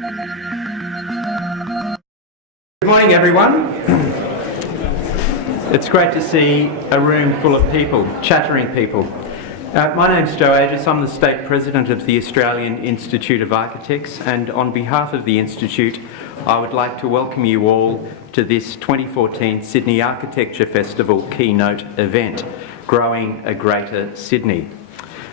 Good morning, everyone. It's great to see a room full of people, chattering people. My name's Joe Aegis. I'm the State President of the Australian Institute of Architects, and on behalf of the Institute, I would like to welcome you all to this 2014 Sydney Architecture Festival keynote event, Growing a Greater Sydney.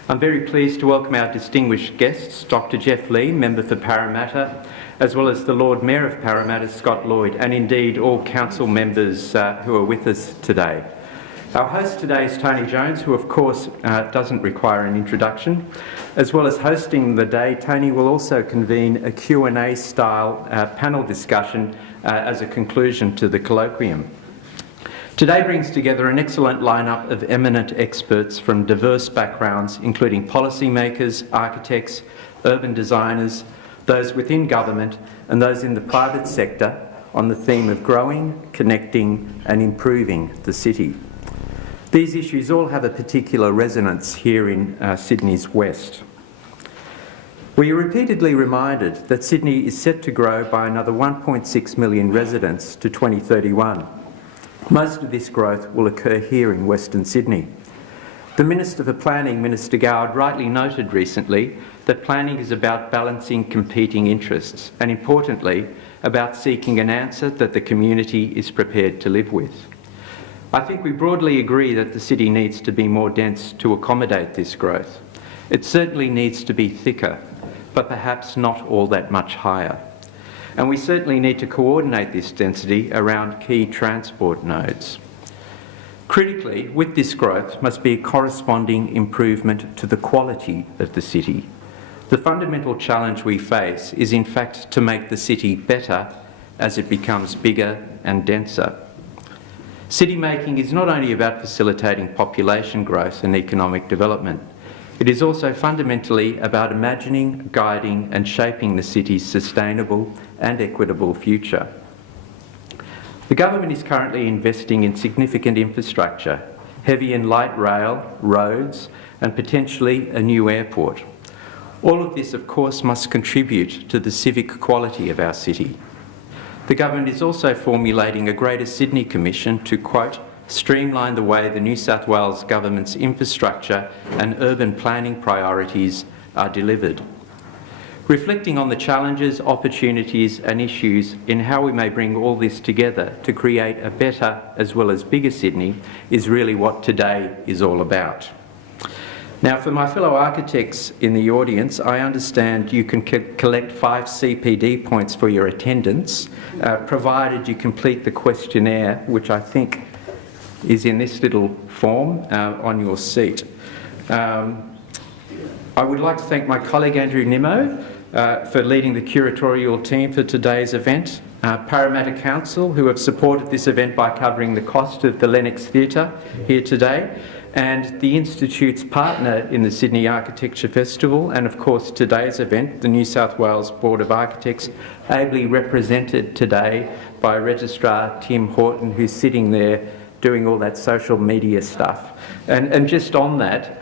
I'm very pleased to welcome our distinguished guests, Dr. Jeff Lee, Member for Parramatta, as well as the Lord Mayor of Parramatta, Scott Lloyd, and indeed all council members who are with us today. Our host today is Tony Jones, who of course doesn't require an introduction. As well as hosting the day, Tony will also convene a Q&A style panel discussion as a conclusion to the colloquium. Today brings together an excellent lineup of eminent experts from diverse backgrounds, including policymakers, architects, urban designers, those within government and those in the private sector on the theme of growing, connecting and improving the city. These issues all have a particular resonance here in Sydney's West. We are repeatedly reminded that Sydney is set to grow by another 1.6 million residents to 2031. Most of this growth will occur here in Western Sydney. The Minister for Planning, Minister Goward, rightly noted recently that planning is about balancing competing interests and, importantly, about seeking an answer that the community is prepared to live with. I think we broadly agree that the city needs to be more dense to accommodate this growth. It certainly needs to be thicker, but perhaps not all that much higher. And we certainly need to coordinate this density around key transport nodes. Critically, with this growth must be a corresponding improvement to the quality of the city. The fundamental challenge we face is in fact to make the city better as it becomes bigger and denser. City making is not only about facilitating population growth and economic development, it is also fundamentally about imagining, guiding and shaping the city's sustainable and equitable future. The government is currently investing in significant infrastructure, heavy and light rail, roads and potentially a new airport. All of this, of course, must contribute to the civic quality of our city. The government is also formulating a Greater Sydney Commission to, quote, streamline the way the New South Wales Government's infrastructure and urban planning priorities are delivered. Reflecting on the challenges, opportunities and issues in how we may bring all this together to create a better as well as bigger Sydney is really what today is all about. Now, for my fellow architects in the audience, I understand you can collect 5 CPD points for your attendance, provided you complete the questionnaire, which I think is in this little form on your seat. I would like to thank my colleague Andrew Nimmo for leading the curatorial team for today's event, Parramatta Council, who have supported this event by covering the cost of the Lennox Theatre here today, and the Institute's partner in the Sydney Architecture Festival, and of course today's event, the New South Wales Board of Architects, ably represented today by Registrar Tim Horton, who's sitting there doing all that social media stuff. And just on that,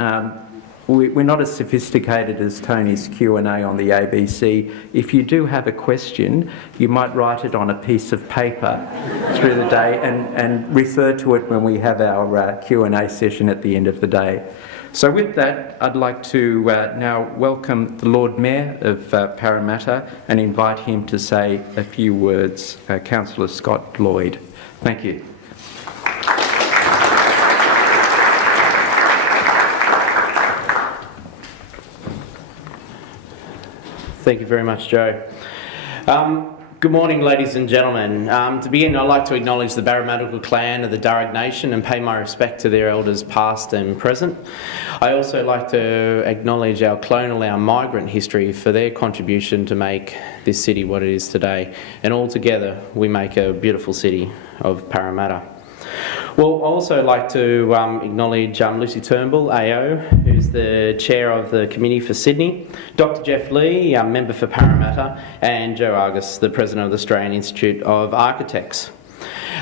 we're not as sophisticated as Tony's Q&A on the ABC. If you do have a question, you might write it on a piece of paper through the day and refer to it when we have our Q&A session at the end of the day. So with that, I'd like to now welcome the Lord Mayor of Parramatta and invite him to say a few words. Councillor Scott Lloyd. Thank you. Thank you very much, Joe. Good morning, ladies and gentlemen. To begin, I'd like to acknowledge the Barramattugal clan of the Darug Nation and pay my respect to their elders past and present. I also like to acknowledge our colonial, our migrant history for their contribution to make this city what it is today. And all together, we make a beautiful city of Parramatta. Well, I'd also like to acknowledge Lucy Turnbull, AO, who's the Chair of the Committee for Sydney, Dr Jeff Lee, Member for Parramatta, and Joe Aegis, the President of the Australian Institute of Architects.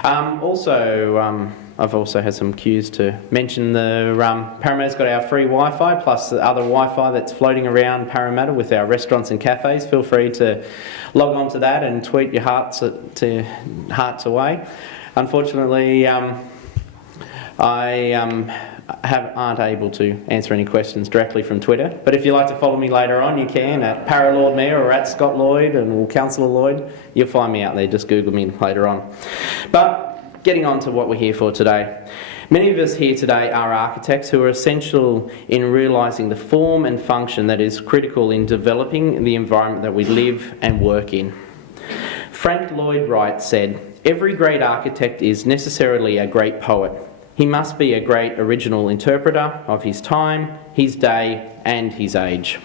Also I've also had some cues to mention the Parramatta's got our free Wi-Fi plus the other Wi-Fi that's floating around Parramatta with our restaurants and cafes. Feel free to log on to that and tweet your hearts away. Unfortunately, aren't able to answer any questions directly from Twitter, but if you'd like to follow me later on, you can at Paralord Mayor or at Scott Lloyd or Councillor Lloyd. You'll find me out there, just Google me later on. But getting on to what we're here for today. Many of us here today are architects who are essential in realising the form and function that is critical in developing the environment that we live and work in. Frank Lloyd Wright said, "Every great architect is necessarily a great poet. He must be a great original interpreter of his time, his day, and his age."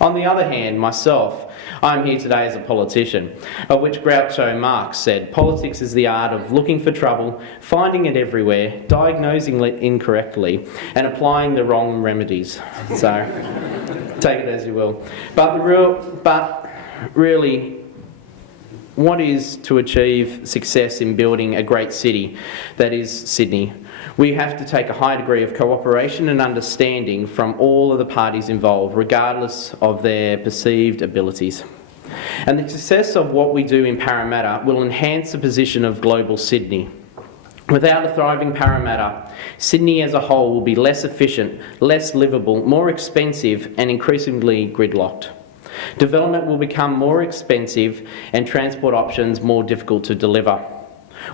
On the other hand, myself, I'm here today as a politician, of which Groucho Marx said, "Politics is the art of looking for trouble, finding it everywhere, diagnosing it incorrectly, and applying the wrong remedies." So, take it as you will. But really, what is to achieve success in building a great city that is Sydney? We have to take a high degree of cooperation and understanding from all of the parties involved, regardless of their perceived abilities. And the success of what we do in Parramatta will enhance the position of global Sydney. Without a thriving Parramatta, Sydney as a whole will be less efficient, less livable, more expensive, and increasingly gridlocked. Development will become more expensive and transport options more difficult to deliver.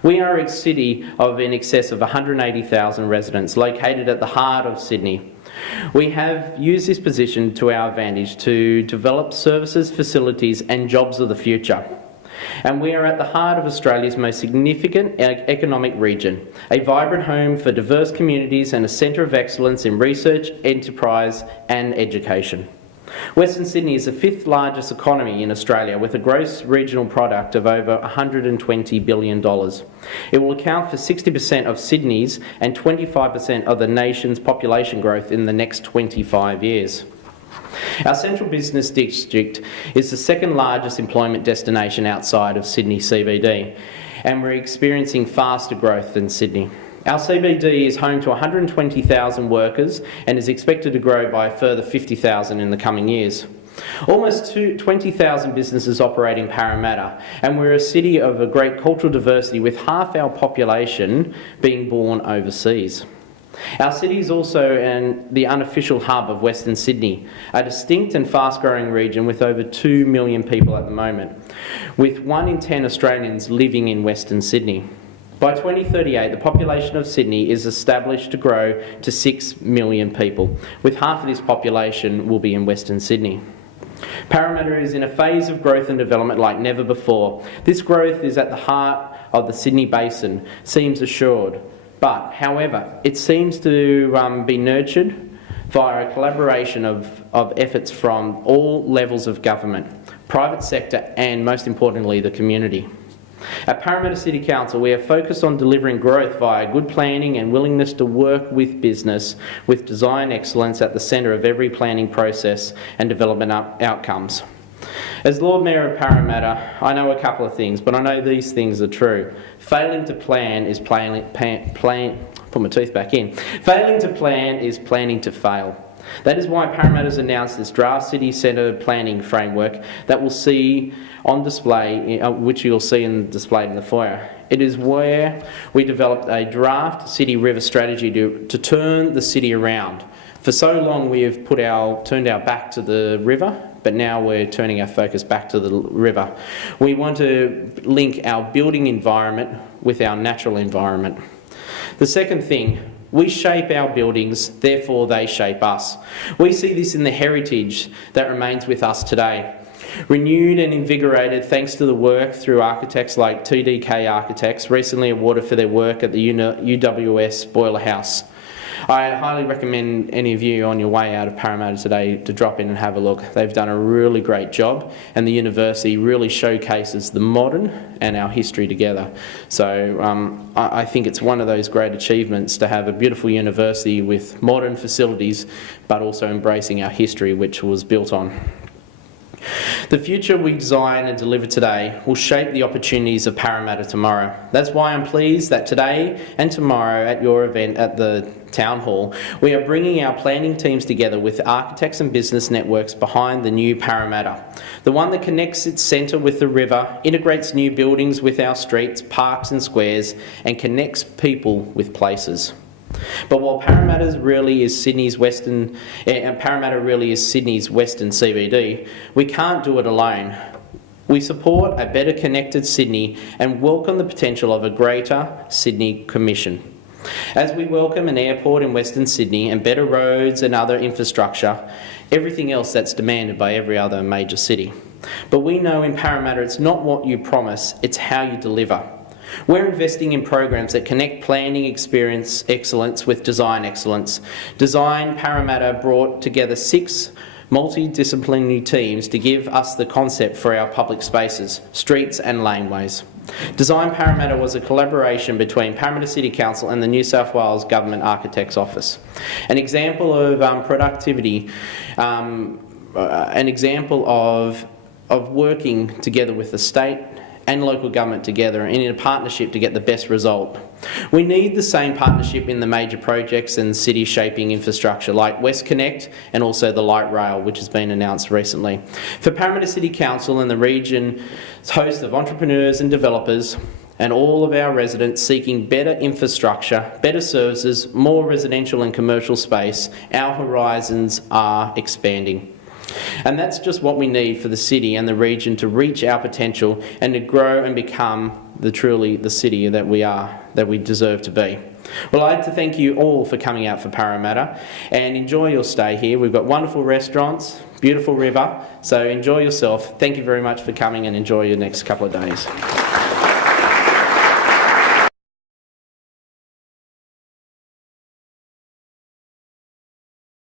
We are a city of in excess of 180,000 residents located at the heart of Sydney. We have used this position to our advantage to develop services, facilities and jobs of the future. And we are at the heart of Australia's most significant economic region, a vibrant home for diverse communities and a centre of excellence in research, enterprise and education. Western Sydney is the 5th largest economy in Australia with a gross regional product of over $120 billion. It will account for 60% of Sydney's and 25% of the nation's population growth in the next 25 years. Our central business district is the 2nd largest employment destination outside of Sydney CBD, and we're experiencing faster growth than Sydney. Our CBD is home to 120,000 workers and is expected to grow by a further 50,000 in the coming years. Almost 20,000 businesses operate in Parramatta, and we're a city of a great cultural diversity with half our population being born overseas. Our city is also the unofficial hub of Western Sydney, a distinct and fast-growing region with over 2 million people at the moment, with 1 in 10 Australians living in Western Sydney. By 2038, the population of Sydney is established to grow to 6 million people, with half of this population will be in Western Sydney. Parramatta is in a phase of growth and development like never before. This growth is at the heart of the Sydney Basin, seems assured. But, however, it seems to be nurtured via a collaboration of efforts from all levels of government, private sector and, most importantly, the community. At Parramatta City Council, we are focused on delivering growth via good planning and willingness to work with business, with design excellence at the centre of every planning process and development outcomes. As Lord Mayor of Parramatta, I know a couple of things, but I know these things are true. Failing to plan is Failing to plan is planning to fail. That is why Parramatta has announced this draft city centre planning framework that we'll see on display, which you'll see displayed in the foyer. It is where we developed a draft city river strategy to turn the city around. For so long we have turned our back to the river, but now we're turning our focus back to the river. We want to link our building environment with our natural environment. The second thing, we shape our buildings, therefore they shape us. We see this in the heritage that remains with us today. Renewed and invigorated thanks to the work through architects like TDK Architects, recently awarded for their work at the UWS Boiler House. I highly recommend any of you on your way out of Parramatta today to drop in and have a look. They've done a really great job, and the university really showcases the modern and our history together. So I think it's one of those great achievements to have a beautiful university with modern facilities, but also embracing our history, which was built on. The future we design and deliver today will shape the opportunities of Parramatta tomorrow. That's why I'm pleased that today and tomorrow at your event at the Town Hall, we are bringing our planning teams together with architects and business networks behind the new Parramatta. The one that connects its centre with the river, integrates new buildings with our streets, parks and squares, and connects people with places. But while Parramatta really is Sydney's western CBD, we can't do it alone. We support a better connected Sydney and welcome the potential of a greater Sydney Commission. As we welcome an airport in Western Sydney and better roads and other infrastructure, everything else that's demanded by every other major city. But we know in Parramatta it's not what you promise, it's how you deliver. We're investing in programs that connect planning experience excellence with design excellence. Design Parramatta brought together 6 multidisciplinary teams to give us the concept for our public spaces, streets and laneways. Design Parramatta was a collaboration between Parramatta City Council and the New South Wales Government Architect's Office. An example of productivity, an example of working together with the state and local government together and in a partnership to get the best result. We need the same partnership in the major projects and city shaping infrastructure like West Connect and also the light rail, which has been announced recently. For Parramatta City Council and the region's host of entrepreneurs and developers and all of our residents seeking better infrastructure, better services, more residential and commercial space, our horizons are expanding. And that's just what we need for the city and the region to reach our potential and to grow and become truly the city that we deserve to be. Well, I'd like to thank you all for coming out for Parramatta and enjoy your stay here. We've got wonderful restaurants, beautiful river, so enjoy yourself. Thank you very much for coming and enjoy your next couple of days.